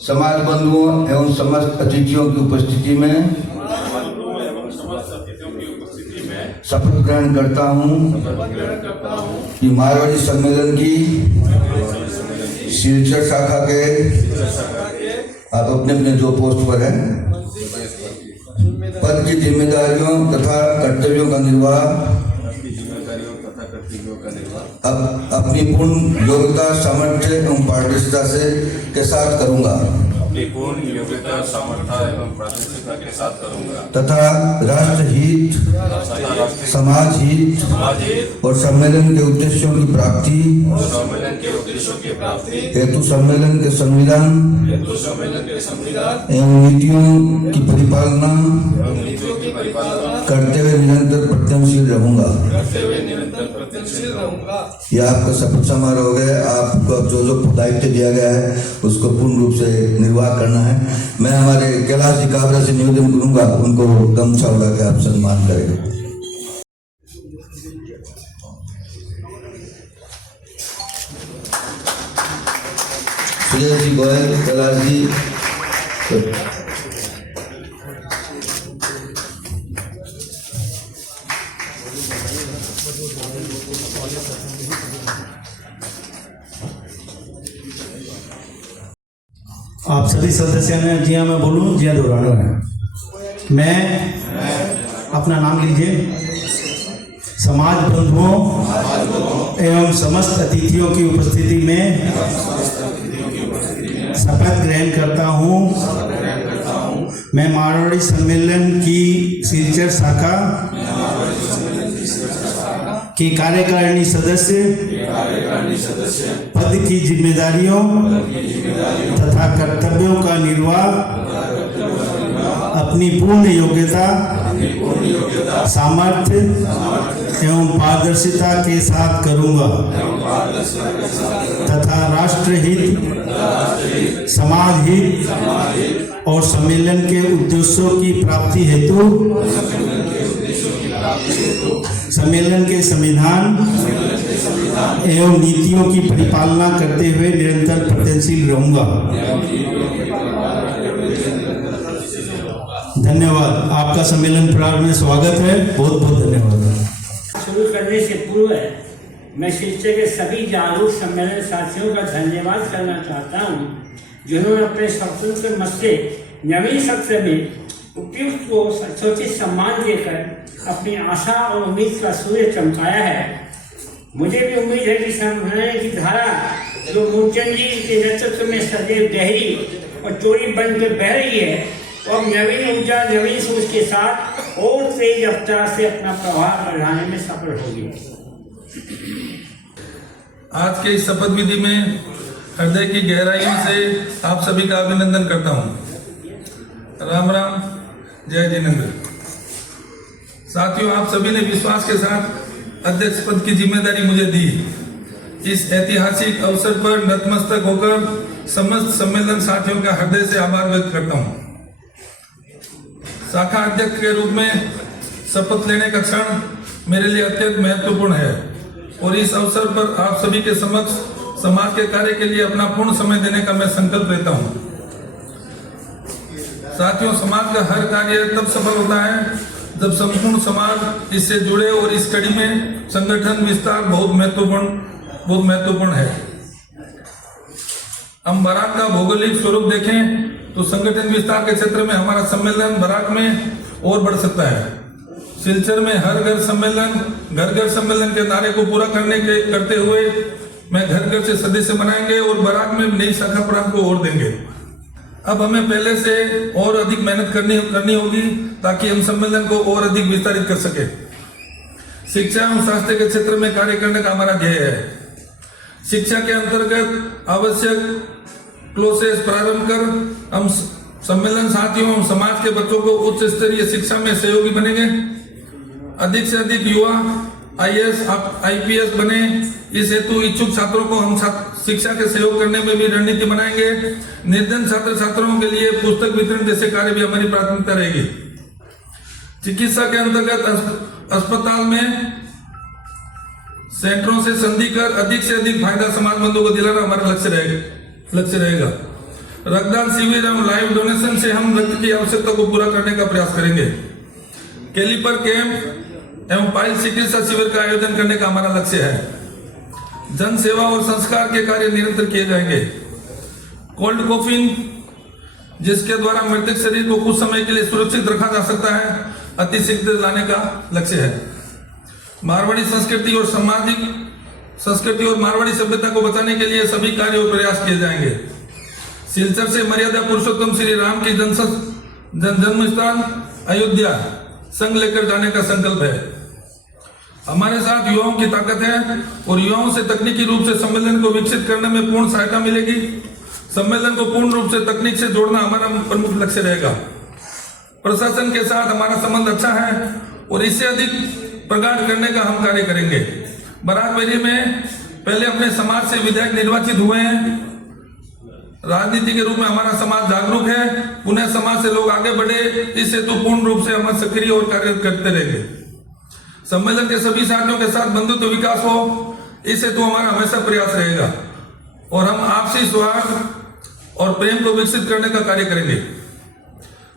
समाज बंधुओं एवं समस्त अतिथियों की उपस्थिति में शपथ ग्रहण करता हूँ कि मारवाड़ी सम्मेलन की सिलचर शाखा के आप अपने अपने जो पोस्ट पर हैं पद की जिम्मेदारियों तथा कर्तव्यों का निर्वाह अपनी पूर्ण योग्यता सामर्थ्य एवं पारदर्शिता के साथ करूंगा तथा राष्ट्र हित समाज हित और सम्मेलन के उद्देश्यों की प्राप्ति हेतु सम्मेलन के संविधान एवं नीतियों की परिपालना करते हुए निरंतर प्रयत्नशील रहूंगा। यह आपका शपथ समारोह है। आपको अब जो दायित्व दिया गया है उसको पूर्ण रूप से निर्वाह करना है। मैं हमारे कैलाश जी काबरा से निवेदन करूंगा उनको गमछा उड़ा के आप सम्मान करेंगे। सुरेश जी गोयल, कैलाश जी आप सभी सदस्यों ने जिया मैं बोलूँ जिया दोहराना है। मैं अपना नाम लीजिए। समाज बंधुओं एवं समस्त अतिथियों की उपस्थिति में शपथ ग्रहण करता हूँ। मैं मारवाड़ी सम्मेलन की सिलचर शाखा की कार्यकारिणी सदस्य पद की जिम्मेदारियों तथा कर्तव्यों का निर्वाह अपनी पूर्ण योग्यता सामर्थ्य एवं पारदर्शिता के साथ करूंगा तथा राष्ट्र हित समाज हित और सम्मेलन के उद्देश्यों की प्राप्ति हेतु सम्मेलन के संविधान एवं नीतियों की परिपालना करते हुए निरंतर प्रयत्नशील रहूंगा। धन्यवाद। आपका सम्मेलन प्रारंभ में स्वागत है। बहुत बहुत धन्यवाद। शुरू करने से पूर्व मैं सिलचर के सभी जागरूक सम्मेलन साथियों का धन्यवाद करना चाहता हूं जिन्होंने अपने स्वतंत्र मत से नवीन सत्र में उपयुक्त को सचोचित सम्मान देकर अपनी आशा और उम्मीद का सूर्य चमकाया है। मुझे भी उम्मीद है कि संविधान की धारा जो मूलचंद जी के नेतृत्व में सदैव गहरी और चोरी बन कर बह रही है और नवीन ऊर्जा नवीन सोच के साथ और तेज रफ्तार से अपना प्रभाव बढ़ाने में सफल होगी। आज के इस शपथ विधि में हृदय की गहराइयों से आप सभी का अभिनंदन करता हूं। राम राम, जय जिनेंद्र। साथियों, आप सभी ने विश्वास के साथ अध्यक्ष पद की जिम्मेदारी मुझे दी। इस ऐतिहासिक अवसर पर नतमस्तक होकर समस्त सम्मेलन साथियों का हृदय से आभार व्यक्त करता हूं। शाखा अध्यक्ष के रूप में शपथ लेने का क्षण मेरे लिए अत्यंत महत्वपूर्ण है और इस अवसर पर आप सभी के समक्ष समाज के कार्य के लिए अपना पूर्ण समय देने का मैं संकल्प लेता हूं। साथियों, समाज का हर कार्य तब सफल होता है जब संपूर्ण समाज इससे जुड़े और इस कड़ी में संगठन विस्तार बहुत महत्वपूर्ण है। हम बराक का भौगोलिक स्वरूप देखें तो संगठन विस्तार के क्षेत्र में हमारा सम्मेलन बराक में और बढ़ सकता है। सिलचर में हर घर सम्मेलन के नारे को पूरा करते हुए मैं घर घर से सदस्य बनाएंगे और बराक में नई शाखा प्रांत को और देंगे। अब हमें पहले से और अधिक मेहनत करनी होगी ताकि हम सम्मेलन को और अधिक विस्तारित कर सके। शिक्षा एवं स्वास्थ्य के क्षेत्र में कार्य करने का हमारा ध्येय है। शिक्षा के अंतर्गत आवश्यक क्लासेस प्रारंभ कर हम सम्मेलन साथियों एवं समाज के बच्चों को उच्च स्तरीय शिक्षा में सहयोगी बनेंगे। अधिक से अधिक युवा IAS, IPS बने। इस हेतु इच्छुक छात्रों को हम शिक्षा के सहयोग करने में भी रणनीति बनाएंगे। निर्धन छात्रों के लिए पुस्तक वितरण जैसे कार्य भी हमारी प्राथमिकता रहेगी। चिकित्सा के अंतर्गत अस्पताल में सेंटरों से संधि कर अधिक से अधिक फायदा समाज बंधुओं को दिलाना हमारा लक्ष्य रहेगा। रक्तदान शिविर एवं लाइव डोनेशन से हम रक्त की आवश्यकता को पूरा करने का प्रयास करेंगे। कैलिपर कैंप एवं पाइल चिकित्सा शिविर का आयोजन करने का हमारा लक्ष्य है। जन सेवा और संस्कार के कार्य निरंतर किए जाएंगे। कोल्ड कॉफिन, जिसके द्वारा मृतक शरीर को कुछ समय के लिए सुरक्षित रखा जा सकता है, अति शीघ्र लाने का लक्ष्य है। मारवाड़ी संस्कृति और सामाजिक संस्कृति और मारवाड़ी सभ्यता को बचाने के लिए सभी कार्य और प्रयास किए जाएंगे। सिलचर से मर्यादा पुरुषोत्तम श्री राम की जन्म स्थान अयोध्या संग लेकर जाने का संकल्प है। हमारे साथ युवाओं की ताकत है और युवाओं से तकनीकी रूप से सम्मेलन को विकसित करने में पूर्ण सहायता मिलेगी। सम्मेलन को पूर्ण रूप से तकनीक से जोड़ना हमारा प्रमुख लक्ष्य रहेगा। प्रशासन के साथ हमारा संबंध अच्छा है और इससे अधिक प्रगाढ़ करने का हम कार्य करेंगे। बारात बेरी में पहले अपने समाज से विधायक निर्वाचित हुए हैं। राजनीति के रूप में हमारा समाज जागरूक है। पुनः समाज से लोग आगे बढ़े, इस हेतु पूर्ण रूप से हम सक्रिय और कार्य करते रहेंगे। सम्मेलन के सभी साथियों के साथ बंधुत्व विकास हो, इस हेतु हमारा हमेशा प्रयास रहेगा और हम आपसी सौहार्द और प्रेम को विकसित करने का कार्य करेंगे।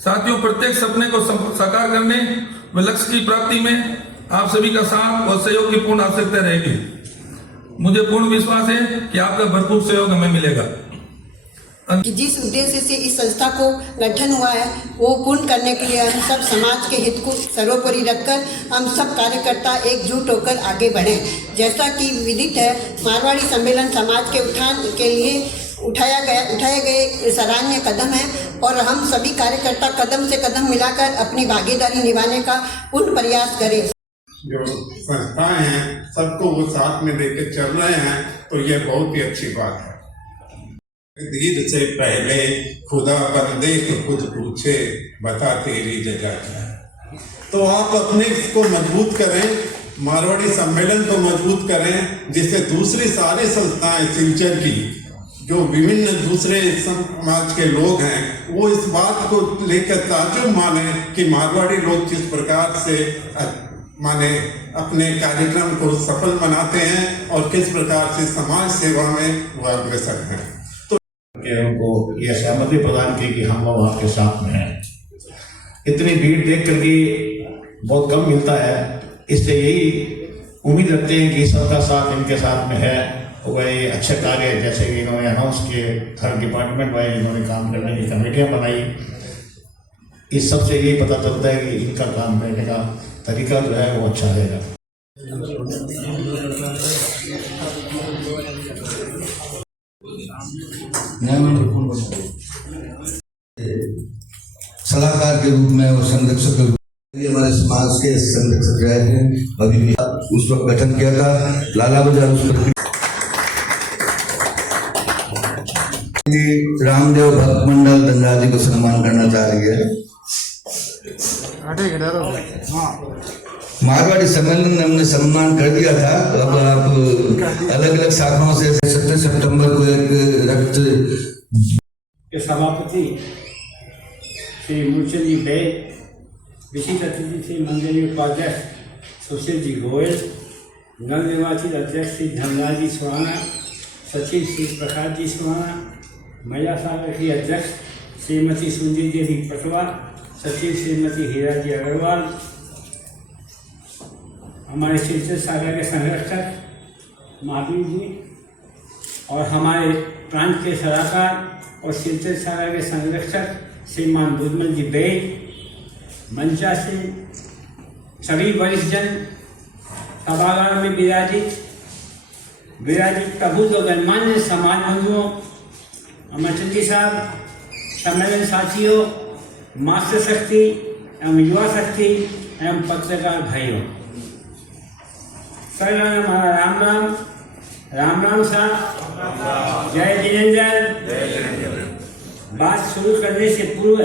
साथियों, प्रत्येक सपने को साकार करने व लक्ष्य की प्राप्ति में आप सभी का साथ और सहयोग की पूर्ण आवश्यकता रहेगी। मुझे पूर्ण विश्वास है कि आपका भरपूर सहयोग हमें मिलेगा। कि जिस उद्देश्य से इस संस्था को गठन हुआ है वो पूर्ण करने के लिए हम सब समाज के हित को सर्वोपरि रखकर हम सब कार्यकर्ता एकजुट होकर आगे बढ़ें। जैसा कि विदित है, मारवाड़ी सम्मेलन समाज के उत्थान के लिए उठाए गए सराहनीय कदम है और हम सभी कार्यकर्ता कदम से कदम मिलाकर अपनी भागीदारी निभाने का पूर्ण प्रयास करें। जो संस्थाएं हैं सबको वो साथ में लेकर चल रहे हैं, तो ये बहुत ही अच्छी बात है। तकदीर से पहले खुदा बंदे को खुद पूछे, बता तेरी जगह क्या है। तो आप अपने को मजबूत करें, मारवाड़ी सम्मेलन को मजबूत करें, जिससे दूसरी सारी संस्थाएं सिलचर की जो विभिन्न दूसरे समाज के लोग हैं वो इस बात को लेकर ताजुब माने कि मारवाड़ी लोग किस प्रकार से माने अपने कार्यक्रम को सफल बनाते हैं और किस प्रकार से समाज सेवा में वो अग्रसर हैं। उनको ये सहमति प्रदान की कि हम लोग आपके साथ में हैं। इतनी भीड़ देख करके बहुत कम मिलता है, इससे यही उम्मीद रखते हैं कि सबका साथ इनके साथ में है। वही अच्छे कार्य जैसे कि इन्होंने अनाउंस किए, हर डिपार्टमेंट वाइज इन्होंने काम करने की कमेटियां बनाई, इस सब से यही पता चलता है कि इनका काम करने का तरीका जो है वो अच्छा रहेगा। सलाहकार के रूप में और संरक्षक के रूप में हमारे समाज के संरक्षक रहे हैं। अभी भी उस वक्त गठन किया था, लाला बाजार उस पर रामदेव भक्त मंडल धनराज को सम्मान करना चाह रही है। मारवाड़ी सम्मेलन ने हमने सम्मान कर दिया था, तो अब आप अलग अलग शाखाओं से 17 सितंबर को एक रक्त के सभापति श्री मूलचंद जी बैद, विशिष्ट अतिथि श्री मंडलीय उपाध्यक्ष सुशील जी गोयल, नवनिर्वाचित अध्यक्ष श्री धनराज जी सुहाना, सचिव श्री प्रकाश जी सुहाना, महिला शाखा की अध्यक्ष श्रीमती सुंदरी देवी पटवा, सचिव श्रीमती हीरा जी अग्रवाल, हमारे सिलचर शाखा के संरक्षक महावीर जी और हमारे प्रांत के सलाहकार और सिलचर शाखा के संरक्षक श्रीमान बुधमल जी बैद, मंचा से सभी वरिष्ठ जन, सभागार में विराजित प्रबुद्ध और गणमान्य समाज बंधुओं, अमरचंद जी साहब, सम्मेलन साथियों, मास्टर शक्ति एवं युवा शक्ति एवं पत्रकार भाइयों, सर्वनाम हमारा राम राम, राम राम साहब, जय जिनेंद्र। बात शुरू करने से पूर्व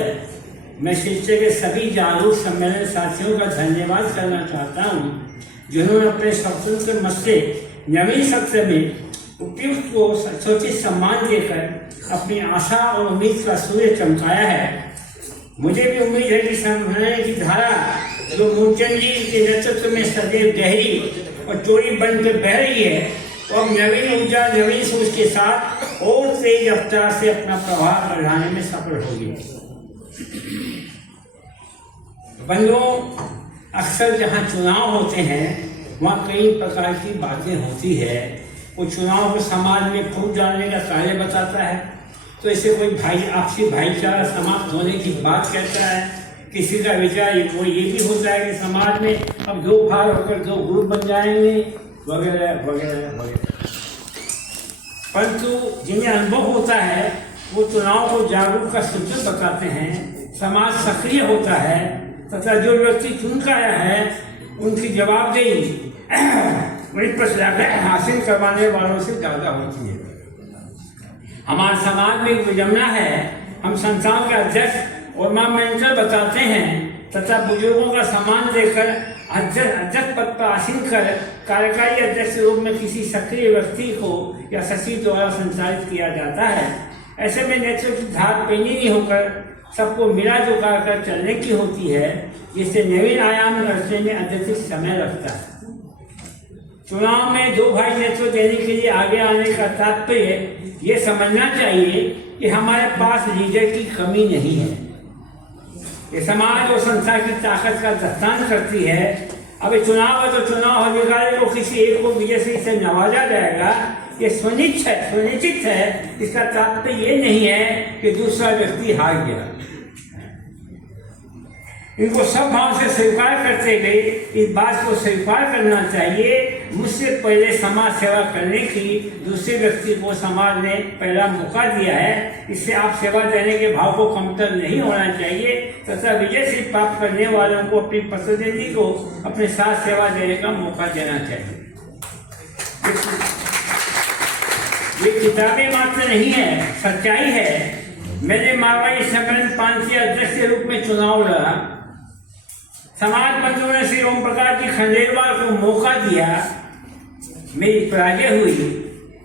मैं सिलचर के सभी जागरूक सम्मेलन साथियों का धन्यवाद करना चाहता हूँ, जिन्होंने अपने स्वतंत्र मत से नवीन सत्र में उपयुक्त को सोचित सम्मान देकर अपनी आशा और उम्मीद का सूर्य चमकाया है। मुझे भी उम्मीद है कि संभालने की धारा जो मूलचंद जी के नेतृत्व में सदैव गहरी और चोरी बन के बह रही है, और नवीन ऊर्जा नवीन सोच के साथ और तेज रफ्तार से अपना प्रभाव बढ़ाने में सफल होगी। बंधुओं, अक्सर जहाँ चुनाव होते हैं वहाँ कई प्रकार की बातें होती है। वो चुनाव को समाज में फूट डालने का कार्य बताता है, तो इसे कोई आपसी भाईचारा समाप्त होने की बात कहता है। किसी का विचार वो ये भी होता है कि समाज में अब दो भाग होकर दो ग्रुप बन जाएंगे, वगैरह वगैरह वगैरह। परंतु जिन्हें अनुभव होता है वो चुनाव को जागरूक का सूचक बताते हैं, समाज सक्रिय होता है तथा जो व्यक्ति चुन कर आया है उनकी जवाबदेही हासिल करवाने वालों से ज्यादा होती है। हमारे समाज में एक विडंबना है, हम संस्थाओं के अध्यक्ष और महामंत्री बताते हैं तथा बुजुर्गों का सम्मान देकर अध्यक्ष पद पर आसीन कर कार्यकारी अध्यक्ष के रूप में किसी सक्रिय व्यक्ति को या सचिव द्वारा संचालित किया जाता है। ऐसे में नेतृत्व की धार पेनी नहीं होकर सबको मिला जुला कर चलने की होती है, जिससे नवीन आयाम रचने में अत्यधिक समय लगता है। चुनाव में दो भाई नेतृत्व देने के लिए आगे आने का तात्पर्य ये समझना चाहिए कि हमारे पास लीडर की कमी नहीं है। ये समाज और संस्था की ताकत का दस्तान करती है। अब चुनाव है तो चुनाव अधिकारी को किसी एक को विजय से नवाजा जाएगा, ये सुनिश्चित है। इसका तात्पर्य ये नहीं है कि दूसरा व्यक्ति हार गया। इनको सब भाव से स्वीकार करते हुए इस बात को स्वीकार करना चाहिए, मुझसे पहले समाज सेवा करने की दूसरे व्यक्ति को समाज ने पहला मौका दिया है, इससे आप सेवा देने के भाव को कमतर नहीं होना चाहिए तथा विजय से प्राप्त करने वालों को अपनी प्रतिनिधि को अपने साथ सेवा देने का मौका देना चाहिए। ये किताबें मात्र नहीं है, सच्चाई है। मैंने मारवाड़ी सम्मेलन 5 के अध्यक्ष के रूप में चुनाव लड़ा। समाज बंधुओं ने श्री ओम प्रकाश जी खंडेलवाल को मौका दिया, मेरी पराजय हुई।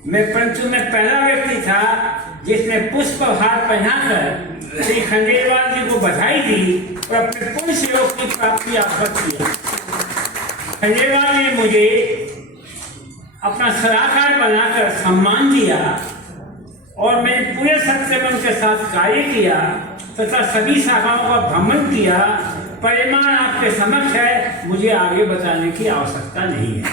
परंतु मैं पहला व्यक्ति था जिसने पुष्पहार पहनाकर श्री खंडेलवाल जी को बधाई दी और अपने पूर्ण सहयोग की प्राप्ति आफत किया। खंडेलवाल ने मुझे अपना सलाहकार बनाकर सम्मान दिया और मैंने पूरे सत्संग के साथ कार्य किया तथा सभी शाखाओं का भ्रमण किया। परिणाम आपके समक्ष है, मुझे आगे बताने की आवश्यकता नहीं है।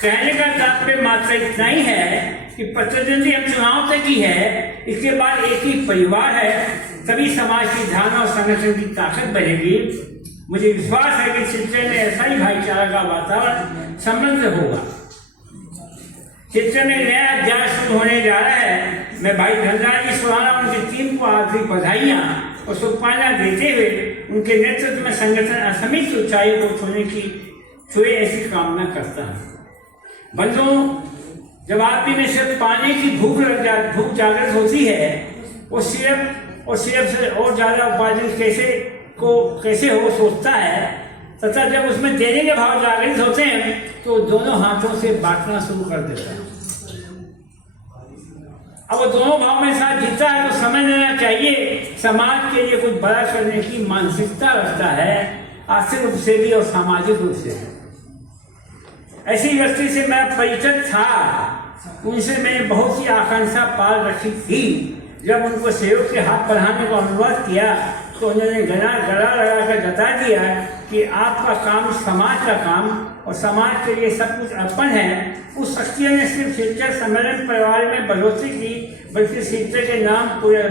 कहने का तात्पर्य मात्र इतना ही है कि प्रतिनिधि अब चुनाव तक ही है, इसके बाद एक ही परिवार है, तभी समाज की धारणा और संगठन की ताकत बढ़ेगी। मुझे विश्वास है कि शिक्षा में ऐसा ही भाईचारा का वातावरण समृद्ध होगा। शिक्षा में नया अध्याय शुरू होने जा रहा है। मैं भाई धनराज जी सुहाना उनकी टीम को आखिरी बधाइयाँ और शुभकामनाएं देते हुए उनके नेतृत्व में संगठन असमित ऊंचाई को छुए ऐसी कामना करता हूँ। बंधुओं, जब आदमी में सिर्फ पाने की भूख जागृत होती है, वो सिर्फ से और ज्यादा उपार्जन कैसे हो सोचता है तथा जब उसमें देने के भाव जागृत होते हैं तो दोनों हाथों से बांटना शुरू कर देता है। अब वो दोनों भाव में साथ जीता है तो समझ लेना चाहिए समाज के लिए कुछ बड़ा करने की मानसिकता रखता है, आर्थिक रूप से भी और सामाजिक रूप से। ऐसी व्यक्ति से मैं परिचित था, उनसे मैंने बहुत सी आकांक्षा पाल रखी थी। जब उनको सहयोग के हाथ बढ़ाने का अनुरोध किया तो उन्होंने गला लगाकर बता दिया कि आपका काम समाज का काम और समाज के लिए सब कुछ अर्पण है। उस शक्ति ने सिर्फ शिक्षक सम्मेलन परिवार में बढ़ोतरी की, बल्कि शिक्षक के नाम पूरे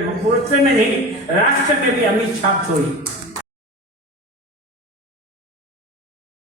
में नहीं राष्ट्र में भी अमिट छाप छोड़ी।